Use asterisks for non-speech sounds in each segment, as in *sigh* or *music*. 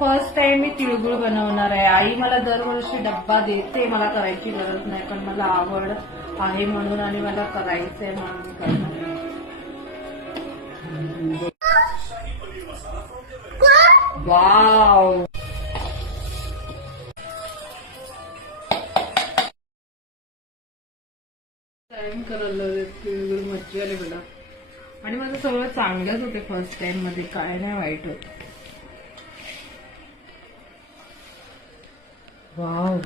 First time मी तिळगुळ बनवणार आहे. आई मला दरवर्षी डब्बा देते मला करायची गरज नाही पण मला आवड आहे म्हणून आणि मला करायचंय म्हणून मी करणार. वाव टाइम करायला तिळगुळ मज्जा आली मला आणि माझं सगळं चांगलंच होते फर्स्ट टाइममध्ये काय नाही वाईट होत. वाव.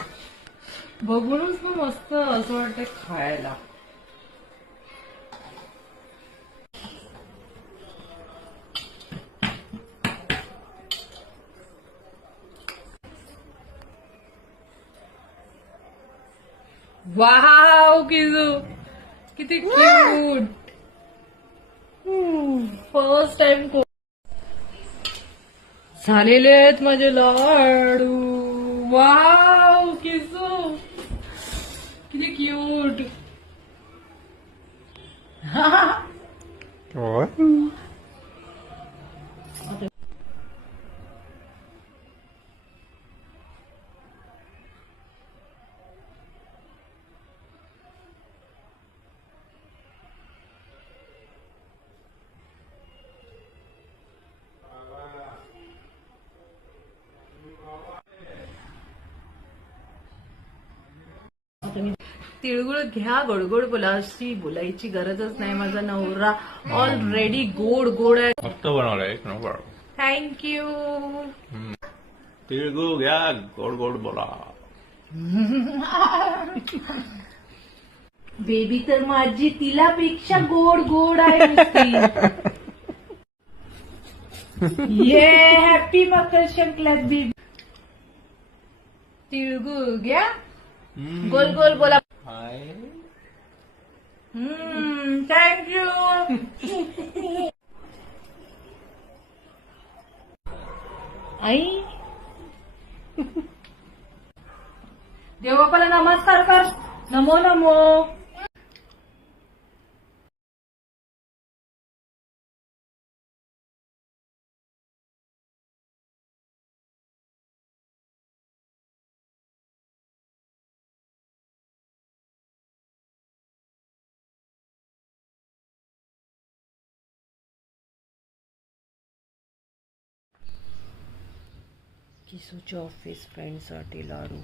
बघूनच ना मस्त असं वाटतं खायला. वाव किजू. किती क्यूट फर्स्ट टाइम झालेले आहेत माझे लाडू. वाव किसू. किती क्यूट *laughs* तिळगुळ घ्या गोडगोड बोला अशी बोलायची गरजच नाही. माझा नवरा ऑलरेडी गोड गोड आहे. मस्त बनवलंय एक नंबर. थँक्यू तिळगुळ घ्या गोड गोड बोला. बेबी तर माझी तिलापेक्षा गोड गोड आहे नुसती. ये हॅपी मकर संक्रांत बेबी तिळगुळ घ्या गोल गोल बोला. हाय. थँक्यू *laughs* आई. देवबापाला नमस्कार कर. नमो नमो. किसूच्या ऑफिस फ्रेंडसाठी लाडू